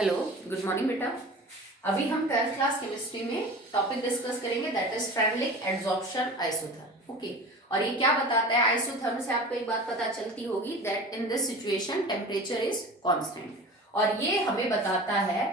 Hello, good morning बेटा। अभी हम 12th क्लास केमिस्ट्री में टॉपिक डिस्कस करेंगे that is Freundlich adsorption isotherm. Okay, और ये क्या बताता है? आइसोथर्म से आपको एक बात पता चलती होगी that in this situation temperature is constant, और ये हमें बताता है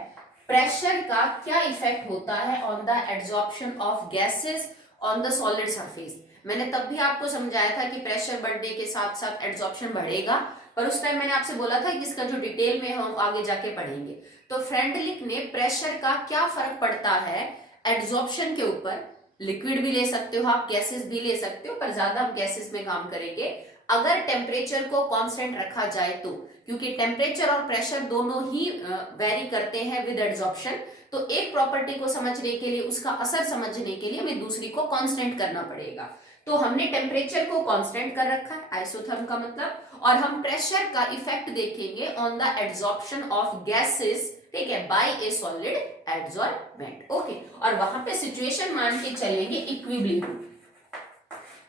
प्रेशर का क्या इफेक्ट होता है on the adsorption of gases on the solid surface. मैंने तब भी आपको समझाया था कि प्रेशर बढ़ने के साथ साथ एड्सॉर्प्शन बढ़ेगा, पर उस टाइम मैंने आपसे बोला था कि इसका जो डिटेल में हम आगे जाके पढ़ेंगे। तो फ्रेंडलिक ने प्रेशर का क्या फर्क पड़ता है एड्सॉर्प्शन के ऊपर। लिक्विड भी ले सकते हो आप, गैसेस भी ले सकते हो, पर ज्यादा हम गैसेस में काम करेंगे अगर टेम्परेचर को कांस्टेंट रखा जाए तो, क्योंकि टेम्परेचर और प्रेशर दोनों ही वेरी करते हैं विद एड्सॉर्प्शन। तो एक प्रॉपर्टी को समझने के लिए, उसका असर समझने के लिए हमें दूसरी को कांस्टेंट करना पड़ेगा। तो हमने टेम्परेचर को कांस्टेंट कर रखा है आइसोथर्म का मतलब, और हम प्रेशर का इफेक्ट देखेंगे on the adsorption of gases, ठीक है, by a solid adsorbent. Okay, और वहां पे सिचुएशन मान के चलेंगे इक्विलिब्रियम।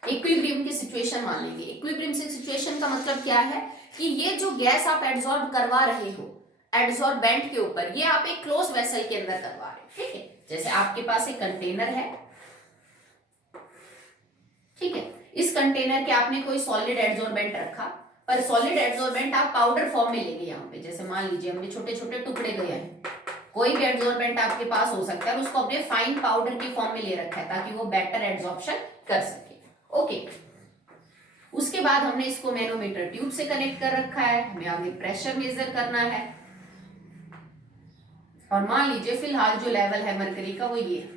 इक्विलिब्रियम की सिचुएशन मान लेंगे। इक्विलिब्रियम से सिचुएशन का मतलब क्या है कि ये जो गैस आप एड्सॉर्ब करवा रहे हो एड्सॉर्बेंट के ऊपर, ये आप एक क्लोज वेसल के अंदर करवा रहे हो, ठीक है। जैसे आपके पास एक कंटेनर है, ठीक है, इस कंटेनर के आपने कोई सॉलिड एड्सॉर्बेंट रखा, पर सॉलिड एड्सॉर्बेंट आप पाउडर फॉर्म में लेंगे। यहाँ पे जैसे मान लीजिए हमने छोटे छोटे टुकड़े लिए हैं, कोई भी एड्सॉर्बेंट आपके पास हो सकता है, उसको अपने फाइन पाउडर की फॉर्म में ले रखा है ताकि वो बेटर एड्सॉर्प्शन कर सके। ओके, उसके बाद हमने इसको मैनोमीटर ट्यूब से कनेक्ट कर रखा है, हमें आगे प्रेशर मेजर करना है, और मान लीजिए फिलहाल जो लेवल है मरकरी का वो ये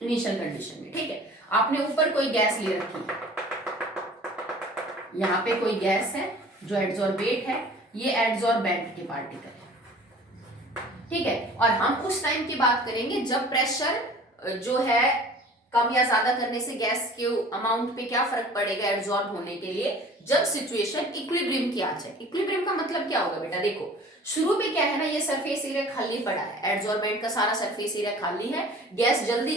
इनिशियल कंडीशन में, ठीक है। आपने ऊपर कोई गैस ले रखी है, यहाँ पे कोई गैस है जो एड्सॉर्बेट है, ये एड्सॉर्बेंट के पार्टिकल है, ठीक है। और हम उस टाइम की बात करेंगे जब प्रेशर जो है कम या ज्यादा करने से गैस के अमाउंट पे क्या फर्क पड़ेगा एड्सॉर्ब होने के लिए, जब सिचुएशन इक्विलिब्रियम की आ जाए। इक्विलिब्रियम का मतलब क्या होगा बेटा? देखो, शुरू में क्या है ना, ये सरफेस एरिया खाली पड़ा है, एड्सॉर्बेंट का सारा सरफेस एरिया खाली है, गैस जल्दी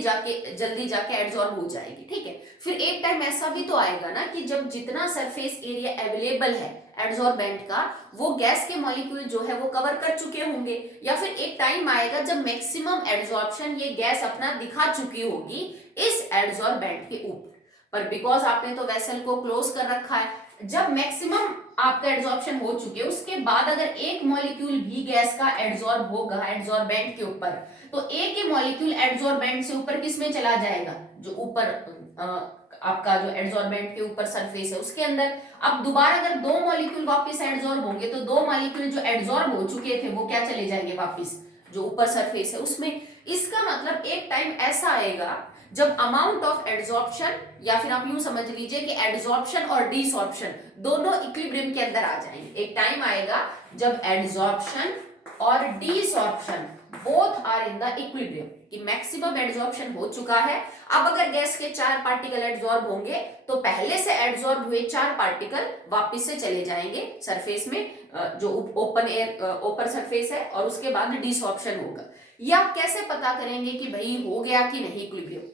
जाके एड्सॉर्ब हो जाएगी, ठीक है। फिर एक टाइम ऐसा भी तो आएगा ना कि जब जितना सरफेस एरिया अवेलेबल है एड्सॉर्बेंट का, वो गैस के मॉलिक्यूल जो है वो कवर कर चुके होंगे, या फिर एक टाइम आएगा जब मैक्सिमम एड्सॉर्प्शन ये गैस अपना दिखा चुकी होगी इस एड्सॉर्बेंट के ऊपर। पर बिकॉज आपने तो वेसल को क्लोज कर रखा है, जब मैक्सिमम आपका एड्सॉर्प्शन हो चुके उसके बाद अगर एक मॉलिक्यूल भी गैस का एड्सॉर्ब होगा एड्सॉर्बेंट के ऊपर, तो एक ही मॉलिक्यूल एड्सॉर्बेंट से ऊपर किस में चला जाएगा, जो ऊपर आपका जो एड्सॉर्बेंट के ऊपर सरफेस है उसके अंदर। अब दोबारा अगर दो मॉलिक्यूल वापस एड्सॉर्ब होंगे तो दो मॉलिक्यूल जो एड्सॉर्ब हो चुके थे वो क्या चले जाएंगे वापस जो ऊपर सरफेस है उसमें। इसका मतलब एक टाइम ऐसा आएगा जब अमाउंट ऑफ एड्सॉर्प्शन, या फिर आप यूं समझ लीजिए कि एड्सॉर्प्शन और डिसॉर्प्शन दोनों इक्विलिब्रियम के अंदर आ जाएंगे। एक टाइम आएगा जब एड्सॉर्प्शन और desorption both are in the equilibrium, कि मैक्सिमम एड्सॉर्प्शन हो चुका है। अब अगर गैस के 4 पार्टिकल एड्सॉर्ब होंगे तो पहले से एड्सॉर्ब हुए 4 पार्टिकल वापस से चले जाएंगे सरफेस में, जो ओपन एयर ओपन सरफेस है, और उसके बाद डिसऑर्प्शन होगा। ये आप कैसे पता करेंगे कि भाई हो गया कि नहीं इक्विलिब्रियम?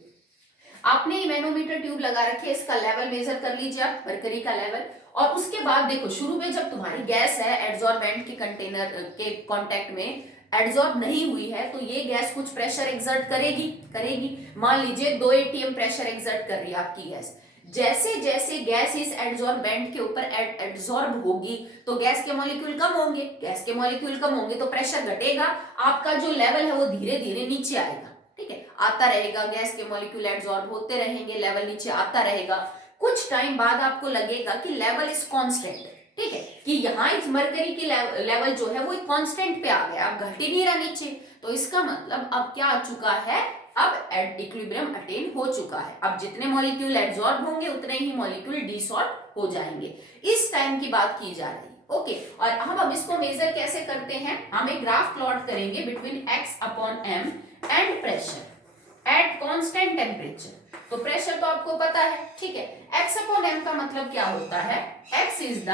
आपने मैनोमीटर ट्यूब लगा रखी है, इसका लेवल मेजर कर लीजिए आप, मरकरी का लेवल, और उसके बाद देखो शुरू में जब तुम्हारी गैस है एड्सॉर्बेंट के कंटेनर के कांटेक्ट में एड्सॉर्ब नहीं हुई है, तो ये गैस कुछ प्रेशर एक्सर्ट करेगी। मान लीजिए 2 atm प्रेशर एक्सर्ट कर रही है आपकी गैस। जैसे जैसे गैस इस एड्सॉर्बेंट के ऊपर एड्सॉर्ब होगी तो गैस के मॉलिक्यूल कम होंगे, गैस के मॉलिक्यूल कम होंगे तो प्रेशर घटेगा, आपका जो लेवल है वो धीरे धीरे नीचे आएगा, ठीक है, आता रहेगा, गैस के मॉलिक्यूल एड्सॉर्ब होते रहेंगे, लेवल नीचे आता रहेगा। कुछ टाइम बाद आपको लगेगा कि लेवल इज कांस्टेंट, ठीक है, कि यहाँ इस मरकरी की लेवल जो है वो कांस्टेंट पे आ गया, अब घट ही नहीं रहा नीचे। तो इसका मतलब अब क्या आ चुका है, अब इक्विलिब्रियम अटेन हो चुका है। अब जितने मॉलिक्यूल एड्सॉर्ब होंगे उतने ही मॉलिक्यूल डिसॉर्ब हो जाएंगे। इस टाइम की बात की जा रही है। ओके, और हम अब इसको मेजर कैसे करते हैं, हम एक ग्राफ प्लॉट करेंगे between x/m and pressure at constant temperature. तो प्रेशर तो आपको पता है, ठीक है। x/m का मतलब क्या होता है, x is the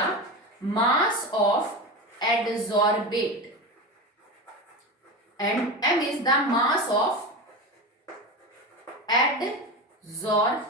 mass of adsorbate and m is the mass of adsorbent,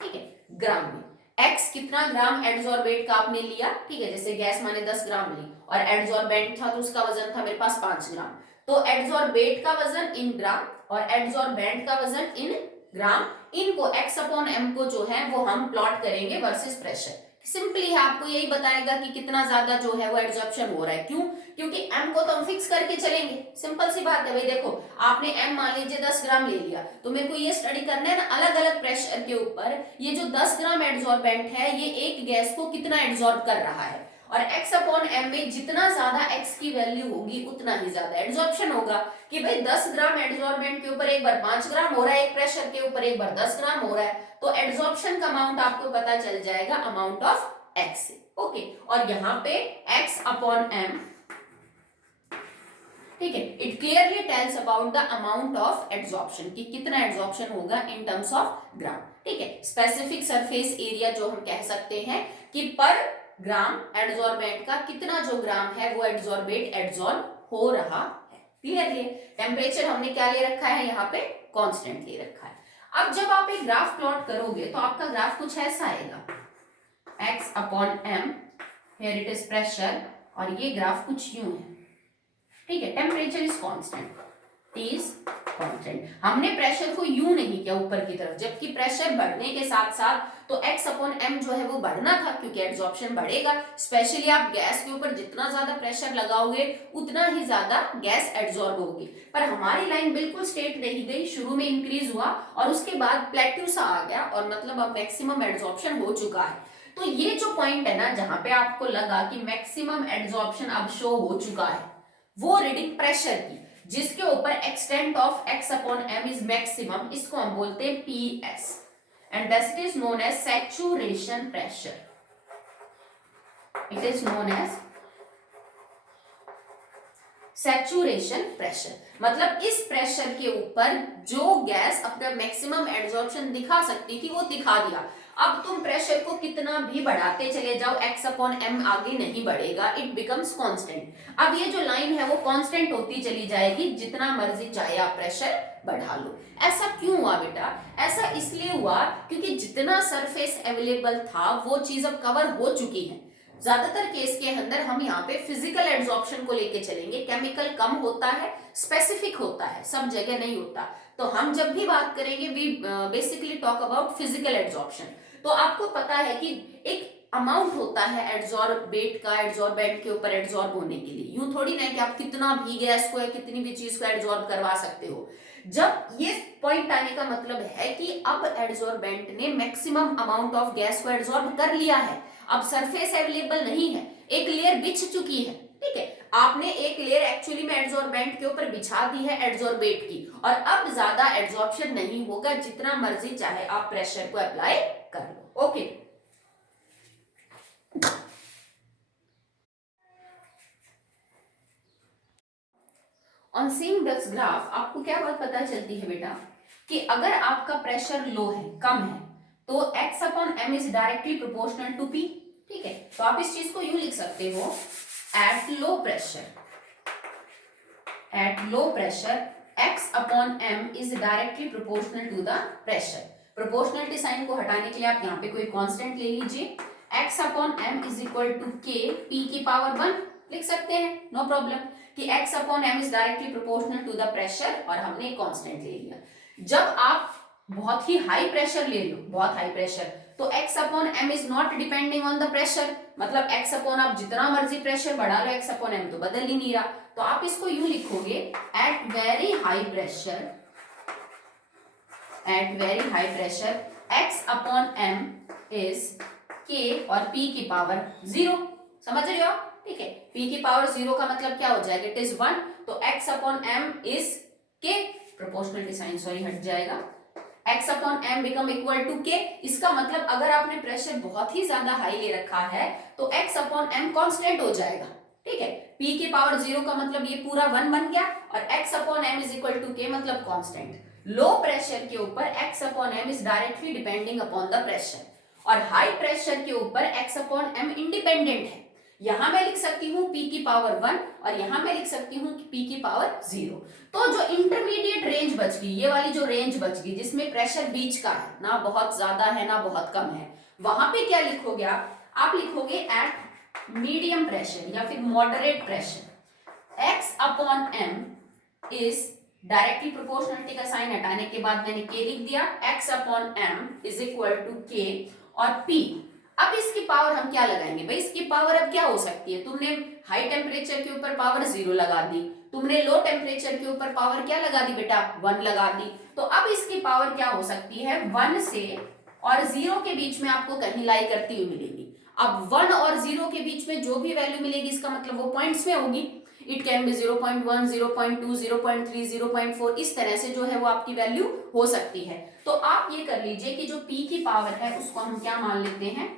ठीक है, ग्राम में। x कितना ग्राम एडसॉर्बेट का आपने लिया, ठीक है, जैसे गैस मैंने 10 ग्राम ली और एडसॉर्बेंट था तो उसका वजन था मेरे पास 5 ग्राम, तो एडसॉर्बेट का वजन इन ग्राम और एडसॉर्बेंट का वजन इन ग्राम, इनको x अपॉन m को जो है वो हम प्लॉट करेंगे वर्सेस प्रेशर। सिंपली है, आपको यही बताएगा कि कितना ज्यादा जो है वो एड्सॉर्प्शन हो रहा है। क्यों? क्योंकि m को तो हम फिक्स करके चलेंगे, सिंपल सी बात है भाई। देखो आपने m मान लीजिए 10 ग्राम ले लिया, तो मेरे को ये स्टडी करना है ना अलग अलग प्रेशर के ऊपर ये जो 10 ग्राम एड्सॉर्बेंट है ये एक गैस को कितना एड्सॉर्ब कर रहा है, और x अपॉन m में जितना ज्यादा x की वैल्यू होगी उतना ही ज्यादा एड्सॉर्प्शन होगा। कि भाई 10 ग्राम एड्सॉर्बेंट के ऊपर एक बार 5 ग्राम हो रहा है, एक प्रेशर के ऊपर एक बार 10 ग्राम हो रहा है, तो एड्सॉर्प्शन का अमाउंट आपको पता चल जाएगा अमाउंट ऑफ x। ओके, और यहाँ पे x अपॉन m, ठीक है, it clearly tells about the amount of adsorption कि कितना एड्सॉर्प्शन होगा इन टर्म्स ऑफ ग्राम। ठीक है, स्पेसिफिक सरफेस एरिया जो हम कह सकते हैं कि पर ग्राम एड्सॉर्बेंट का कितना जो ग्राम है वो एड्सॉर्बेट एड्सॉर्ब हो रहा है। क्लियरली, टेम्परेचर हमने क्या ले रखा है यहाँ पे, कांस्टेंट ले रखा है। अब जब आप एक ग्राफ प्लॉट करोगे तो आपका ग्राफ कुछ ऐसा आएगा, x upon m, here it is pressure, और ये ग्राफ कुछ यूं है। ठीक है, temperature is constant, T is constant. हमने प्रेशर को यूं नहीं किया ऊपर की तरफ, जबकि प्रेशर बढ़ने के साथ साथ तो x अपॉन m जो है वो बढ़ना था क्योंकि एड्सॉर्प्शन बढ़ेगा। स्पेशली आप गैस के ऊपर जितना ज्यादा प्रेशर लगाओगे उतना ही ज्यादा गैस एड्सॉर्ब होगी। पर हमारी लाइन बिल्कुल स्ट्रेट रही गई, शुरू में इंक्रीज हुआ और उसके बाद प्लेट्यू सा आ गया और मतलब अब मैक्सिमम एड्सॉर्प्शन हो चुका है। तो ये जो पॉइंट है ना जहां पे आपको लगा कि मैक्सिमम एड्सॉर्प्शन अब शो हो चुका है, वो रीडिंग प्रेशर की जिसके ऊपर extent of x upon m is maximum, इसको हम बोलते हैं PS, and that is known as saturation pressure. It is known as saturation pressure, मतलब इस प्रेशर के ऊपर जो गैस अपना मैक्सिमम एड्सॉर्प्शन दिखा सकती थी वो दिखा दिया। अब तुम प्रेशर को कितना भी बढ़ाते चले जाओ, x अपॉन m आगे नहीं बढ़ेगा, इट बिकम्स कांस्टेंट। अब ये जो लाइन है वो कांस्टेंट होती चली जाएगी, जितना मर्जी चाहे आप प्रेशर बढ़ा लो। ऐसा क्यों हुआ बेटा? ऐसा इसलिए हुआ क्योंकि जितना सरफेस अवेलेबल था वो चीज अब कवर हो चुकी है। ज्यादातर केस के अंदर हम यहाँ पे फिजिकल एड्सॉर्प्शन को लेके चलेंगे, केमिकल कम होता है, स्पेसिफिक होता है, सब जगह नहीं होता। तो हम जब भी बात करेंगे we basically talk about physical adsorption. तो आपको पता है कि एक अमाउंट होता है एड्सॉर्बेट का एड्सॉर्बेंट के ऊपर एड्सॉर्ब होने के लिए। यूं थोड़ी ना कि आप कितना भी गैस को या कितनी भी चीज को एड्सॉर्ब करवा सकते हो। जब ये पॉइंट आने का मतलब है कि अब एड्सॉर्बेंट ने मैक्सिमम अमाउंट ऑफ गैस को एड्सॉर्ब कर लिया है, अब सरफेस अवेलेबल नहीं है, एक लेयर बिछ चुकी है। ठीक है, आपने एक लेयर एक्चुअली में एड्सॉर्बेंट के ऊपर बिछा दी है एड्सॉर्बेट की, और अब ज्यादा एड्सॉर्प्शन नहीं होगा, जितना मर्जी चाहे आप प्रेशर को अप्लाई कर लो। Okay, on seeing this graph आपको क्या बात पता चलती है बेटा कि अगर आपका प्रेशर लो है, कम है, तो x upon m is directly proportional to p। ठीक है, तो आप इस चीज को यूं लिख सकते हो, at low pressure x upon m is directly proportional to the pressure. Proportionality sign को हटाने के लिए आप यहाँ पे कोई कांस्टेंट ले लीजिए, x upon m is equal to k p की पावर 1 लिख सकते हैं, नो प्रॉब्लम, कि x upon m is directly proportional to the pressure, और हमने एक कांस्टेंट ले लिया। जब आप बहुत ही हाई प्रेशर ले लो, बहुत हाई प्रेशर, तो x upon m is not depending on the pressure, मतलब x अपॉन आप जितना मर्जी प्रेशर बढ़ा लो, x अपॉन m तो बदल ही नहीं रहा। तो आप इसको यूं लिखोगे, at very high pressure x upon m is k और p की पावर 0। समझ रहे हो आप? ठीक है, p की पावर 0 का मतलब क्या हो जाएगा, इट इज 1, तो x upon m is k, proportionality sign sorry हट जाएगा, x upon m become equal to k। इसका मतलब अगर आपने प्रेशर बहुत ही ज्यादा हाई ले रखा है तो x अपॉन m कांस्टेंट हो जाएगा। ठीक है, p की पावर 0 का मतलब ये पूरा 1 बन गया, और x upon m is equal to k मतलब कांस्टेंट। लो प्रेशर के ऊपर x upon m is directly depending upon the pressure, और हाई प्रेशर के ऊपर x अपॉन m इंडिपेंडेंट है। यहां मैं लिख सकती हूँ p की पावर 1 और यहां मैं लिख सकती हूँ p की पावर 0। तो जो इंटरमीडिएट रेंज बच गई, ये वाली जो रेंज बच गई जिसमें प्रेशर बीच का है, ना बहुत ज्यादा है ना बहुत कम है, वहां पे क्या लिखोगे आप लिखोगे एट मीडियम प्रेशर या फिर moderate pressure, x upon m is directly proportionality का साइन हटाने के बाद मैंने k लिख दिया, x upon m is equal to k और p। अब इसकी पावर हम क्या लगाएंगे भाई, इसकी पावर अब क्या हो सकती है, तुमने हाई टेम्परेचर के ऊपर पावर 0 लगा दी, तुमने लो टेम्परेचर के ऊपर पावर क्या लगा दी बेटा 1 लगा दी, तो अब इसकी पावर क्या हो सकती है 1 से और 0 के बीच में आपको कहीं लाई करती हुई मिलेगी। अब 1 और 0 के बीच में जो भी वैल्यू मिलेगी इसका मतलब वो पॉइंट्स में होगी, इट कैन बी 0.1 0.2 0.3 0.4 इस तरह से जो है वो आपकी वैल्यू हो सकती है। तो आप ये कर लीजिए कि जो p की पावर है उसको हम क्या मान लेते हैं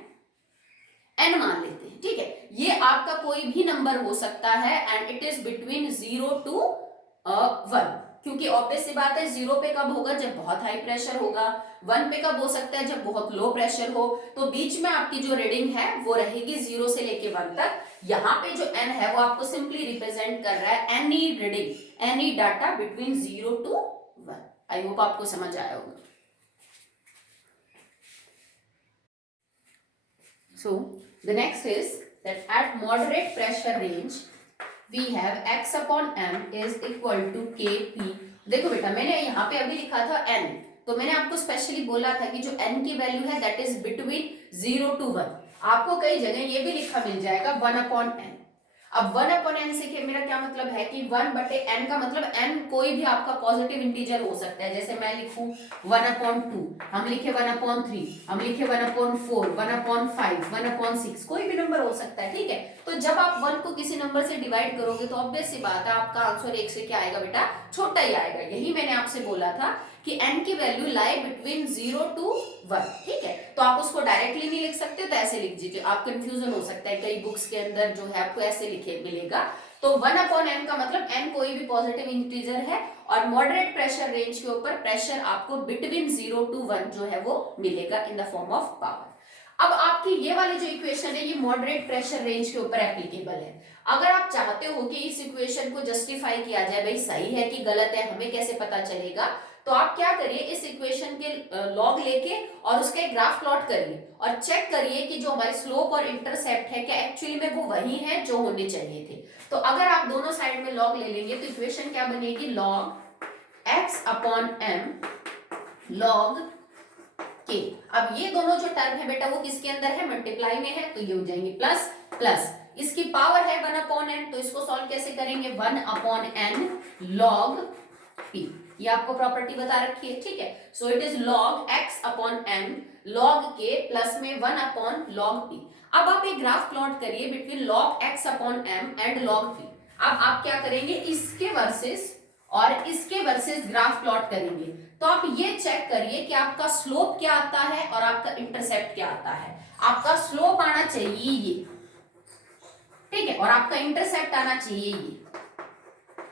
n मान लेते हैं, ठीक है। ये आपका कोई भी नंबर हो सकता है and it is between 0 to 1, क्योंकि ऑब्वियस सी बात है 0 पे कब होगा जब बहुत हाई प्रेशर होगा, 1 पे कब हो सकता है जब बहुत लो प्रेशर हो, तो बीच में आपकी जो रीडिंग है वो रहेगी 0 से लेके 1 तक। यहाँ पे जो n है वो आपको सिंपली रिप्रेजेंट कर रहा है any reading, any data between 0 to 1। I hope आपको समझ आया होगा। So the next is that at moderate pressure range we have x upon m is equal to kp। देखो बेटा मैंने यहाँ पे अभी लिखा था n, तो मैंने आपको स्पेशली बोला था कि जो n की वैल्यू है दैट इज बिटवीन 0 टू 1। आपको कई जगह ये भी लिखा मिल जाएगा 1 अपॉन n। अब 1 अपॉन n से मेरा क्या मतलब है कि 1 बटे n का मतलब n कोई भी आपका पॉजिटिव इंटीजर हो सकता है, जैसे मैं लिखूं 1 अपॉन 2, हम लिखे 1 अपॉन 3, हम लिखे 1 अपॉन 4, 1 अपॉन 5, 1 अपॉन 6, कोई भी नंबर हो सकता है, ठीक है। तो जब आप 1 को किसी नंबर से डिवाइड करोगे तो ऑब्वियस सी बात है आपका आंसर 1 से क्या आएगा बेटा छोटा ही आएगा। यही मैंने आपसे बोला था कि n की वैल्यू लाई बिटवीन 0 टू 1, ठीक है। तो आप उसको डायरेक्टली नहीं लिख सकते तो ऐसे लिख दीजिए, आप कंफ्यूजन हो सकता है, कई बुक्स के अंदर जो है आपको ऐसे लिखे मिलेगा। तो 1 अपॉन n का मतलब n कोई भी पॉजिटिव इंटीजर है और मॉडरेट प्रेशर रेंज के ऊपर प्रेशर आपको बिटवीन 0 टू 1 जो है वो मिलेगा in the form of power. अब आपकी ये वाली जो इक्वेशन है ये मॉडरेट प्रेशर रेंज के ऊपर एप्लीकेबल है। अगर आप चाहते हो कि इस इक्वेशन को जस्टिफाई किया जाए, भाई सही है कि गलत है हमें कैसे पता चलेगा, तो आप क्या करिए इस इक्वेशन के लॉग लेके और उसका एक ग्राफ प्लॉट करिए और चेक करिए कि जो हमारे स्लोप और इंटरसेप्ट है क्या एक्चुअली में वो वही है जो होने चाहिए थे। तो अगर आप दोनों साइड में लॉग ले लेंगे तो इक्वेशन क्या बनेगी log x upon m log k। अब ये दोनों जो टर्म है बेटा वो किसके अंदर है मल्टीप्लाई में है, तो ये हो जाएंगे प्लस प्लस, इसकी पावर है 1 अपॉन n, तो इसको सॉल्व कैसे करेंगे 1 अपॉन n लॉग p। ये आपको प्रॉपर्टी बता रखी है, ठीक है। So it is log x upon m log k plus में 1 अपॉन लॉग p। अब आप एक ग्राफ प्लॉट करिए between log x upon m and log p। अब आप क्या करेंगे इसके वर्सेस और इसके वर्सेस ग्राफ प्लॉट करेंगे, तो आप ये चेक करिए कि आपका स्लोप क्या आता है और आपका इंटरसेप्ट क्या आता है। आपका स्लोप आना चाहिए ये, ठीक है, और आपका इंटरसेप्ट आना चाहिए ये।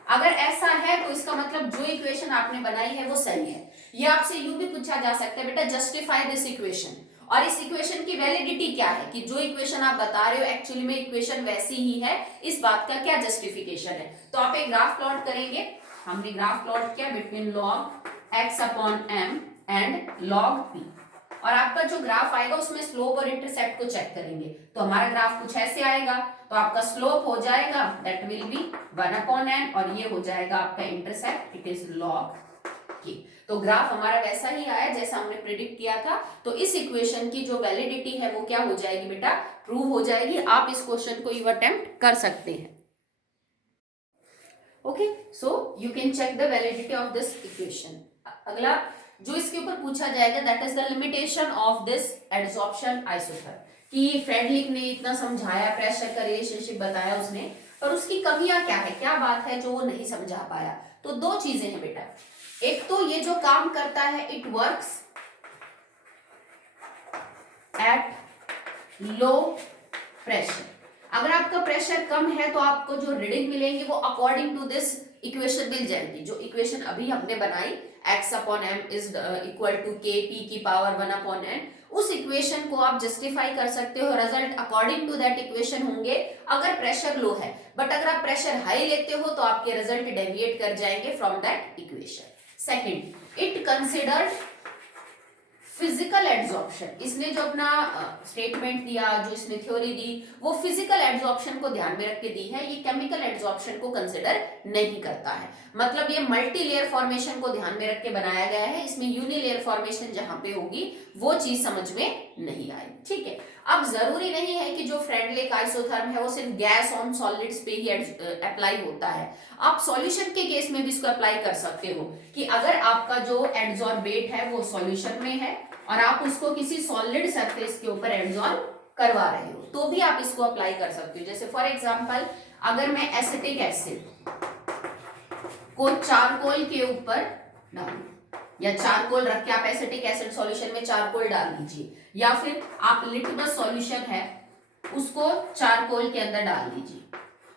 अगर ऐसा है तो इसका मतलब जो इक्वेशन आपने बनाई है वो सही है। ये आपसे यूं भी पूछा जा सकता है बेटा जस्टिफाई दिस इक्वेशन, और इस इक्वेशन की वैलिडिटी क्या है कि जो इक्वेशन आप बता रहे हो एक्चुअली में इक्वेशन वैसी ही है, इस बात का क्या जस्टिफिकेशन है। तो आप एक ग्राफ प्लॉट करेंगे, हमने ग्राफ प्लॉट किया between log x upon m and log p, और आपका जो ग्राफ आएगा उसमें स्लोप और इंटरसेप्ट को चेक करेंगे, तो हमारा ग्राफ कुछ ऐसे आएगा। तो आपका स्लोप हो जाएगा that will be 1 upon n और ये हो जाएगा आपका intercept it is log k। तो ग्राफ हमारा वैसा ही आया जैसा हमने प्रेडिक्ट किया था। तो इस इक्वेशन की जो वैलिडिटी है वो क्या हो जाएगी बेटा प्रूव हो जाएगी। आप इस क्वेश्चन को यू अटेम्प्ट कर सकते हैं। Okay, so you can check the validity of this equation. अगला जो इसके ऊपर पूछा जाएगा that is the limitation of this adsorption isotherm, कि फ्रेडलिक ने इतना समझाया, प्रेशर का रिलेशनशिप बताया उसने, पर उसकी कमियां क्या है, क्या बात है जो वो नहीं समझा पाया। तो दो चीजें हैं बेटा, एक तो ये जो काम करता है it works at low pressure. अगर आपका प्रेशर कम है तो आपको जो रीडिंग मिलेंगी वो अकॉर्डिंग टू दिस इक्वेशन मिल जाएगी, जो इक्वेशन अभी हमने बनाई x upon m is equal to k p की पावर 1 अपॉन n, उस इक्वेशन को आप जस्टिफाई कर सकते हो। Result according to that equation होंगे अगर प्रेशर लो है, बट अगर आप प्रेशर हाई लेते हो तो आपके रिजल्ट डेविएट कर जाएंगे from that equation. Second, it considered physical adsorption, इसने जो अपना स्टेटमेंट दिया, जो इसने थ्योरी दी, वो फिजिकल एड्सॉर्प्शन को ध्यान में रख के दी है, ये केमिकल एड्सॉर्प्शन को कंसिडर नहीं करता है। मतलब ये मल्टी लेयर फॉर्मेशन को ध्यान में रख के बनाया गया है, इसमें यूनिलेयर फॉर्मेशन जहां पे होगी वो चीज समझ में नहीं आई। ठीक है, अब जरूरी नहीं है कि जो फ्रेंडलिक आइसोथर्म है वो सिर्फ गैस ऑन सॉलिड्स पे ही अप्लाई होता है, आप सॉल्यूशन के केस में भी इसको अप्लाई कर सकते हो कि अगर आपका जो एडसॉर्बेट है वो सॉल्यूशन में है और आप उसको किसी सॉलिड सरफेस के ऊपर एडसॉर्ब करवा रहे हो तो भी आप इसको अप्लाई कर सकते हो। जैसे फॉर एग्जांपल अगर मैं एसिटिक एसिड को चारकोल के ऊपर डालूं, या चारकोल रख के आप एसिटिक एसिड सॉल्यूशन में चारकोल डाल दीजिए, या फिर आप लिटमस सॉल्यूशन है उसको चारकोल के अंदर डाल दीजिए,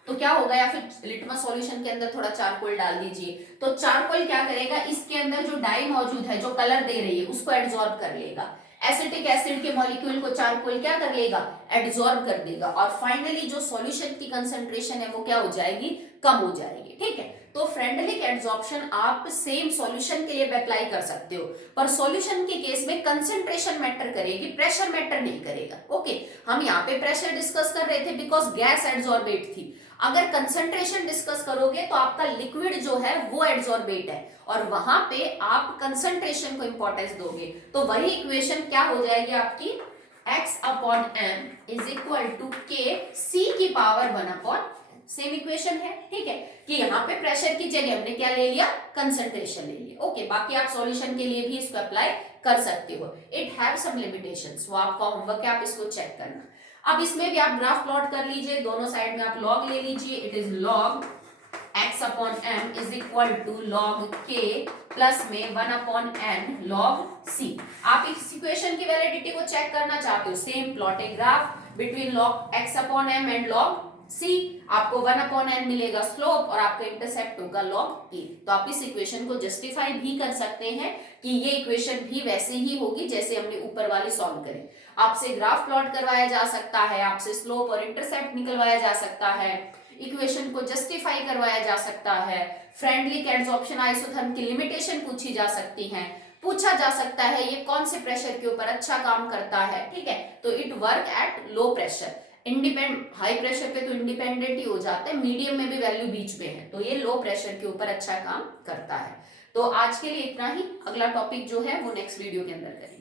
तो क्या होगा, या फिर लिटमस सॉल्यूशन के अंदर थोड़ा चारकोल डाल दीजिए, तो चारकोल क्या करेगा, इसके अंदर जो डाई मौजूद है जो कलर दे रही है उसको एब्जॉर्ब कर लेगा। एसिटिक एसिड के मॉलिक्यूल को चारकोल क्या कर लेगा, एब्जॉर्ब कर देगा, और फाइनली जो सॉल्यूशन की कंसंट्रेशन है वो क्या हो जाएगी, कम हो जाएगी। ठीक है, तो फ्रेंडलिक एड्सॉर्प्शन आप सेम सॉल्यूशन के लिए अप्लाई कर सकते हो, पर सॉल्यूशन के केस में कंसंट्रेशन मैटर करेगी, प्रेशर मैटर नहीं करेगा। ओके, हम यहाँ पे प्रेशर डिस्कस कर रहे थे बिकॉज गैस एड्सॉर्बेट थी, अगर कंसंट्रेशन डिस्कस करोगे तो आपका लिक्विड जो है वो एड्सॉर्बेट है और वहां पे आप कंसंट्रेशन को इंपॉर्टेंस दोगे, तो वही इक्वेशन क्या हो जाएगी आपकी, x upon m is equal to k c की पावर 1 अपॉन, सेम इक्वेशन है। ठीक है, कि यहाँ पे प्रेशर की जगह हमने क्या ले लिया, कंसंट्रेशन ले लिया। ओके, बाकी आप सॉल्यूशन के लिए भी इसको अप्लाई कर सकते हो, इट हैव सम लिमिटेशंस, वो आपका होमवर्क है, आप इसको चेक करना। अब इसमें भी आप ग्राफ प्लॉट कर लीजिए, दोनों साइड में आप लॉग ले लीजिए, it is log x upon m is equal to log k plus में 1 अपॉन n लॉग c। आप इस इक्वेशन की वैलिडिटी को चेक करना चाहते हो, same plot a graph between log x upon m and log c, आपको 1 upon n मिलेगा स्लोप और आपका इंटरसेप्ट होगा लॉग a। तो आप इस इक्वेशन को जस्टिफाई भी कर सकते हैं कि ये इक्वेशन भी वैसे ही होगी जैसे हमने ऊपर वाली सॉल्व करी। आपसे ग्राफ प्लॉट करवाया जा सकता है, आपसे स्लोप और इंटरसेप्ट निकलवाया जा सकता है, इक्वेशन को जस्टिफाई करवाया जा सकता है, फ्रेंडली एड्सॉर्प्शन आइसोथर्म की लिमिटेशन पूछी जा सकती है, पूछा जा सकता है ये कौन से प्रेशर के ऊपर अच्छा काम करता है। ठीक है, तो it work at low pressure, high pressure पे तो इंडिपेंडेंट ही हो जाते हैं, मीडियम में भी वैल्यू बीच में है, तो ये लो प्रेशर के ऊपर अच्छा काम करता है। तो आज के लिए इतना ही, अगला टॉपिक जो है वो नेक्स्ट वीडियो के अंदर करेंगे।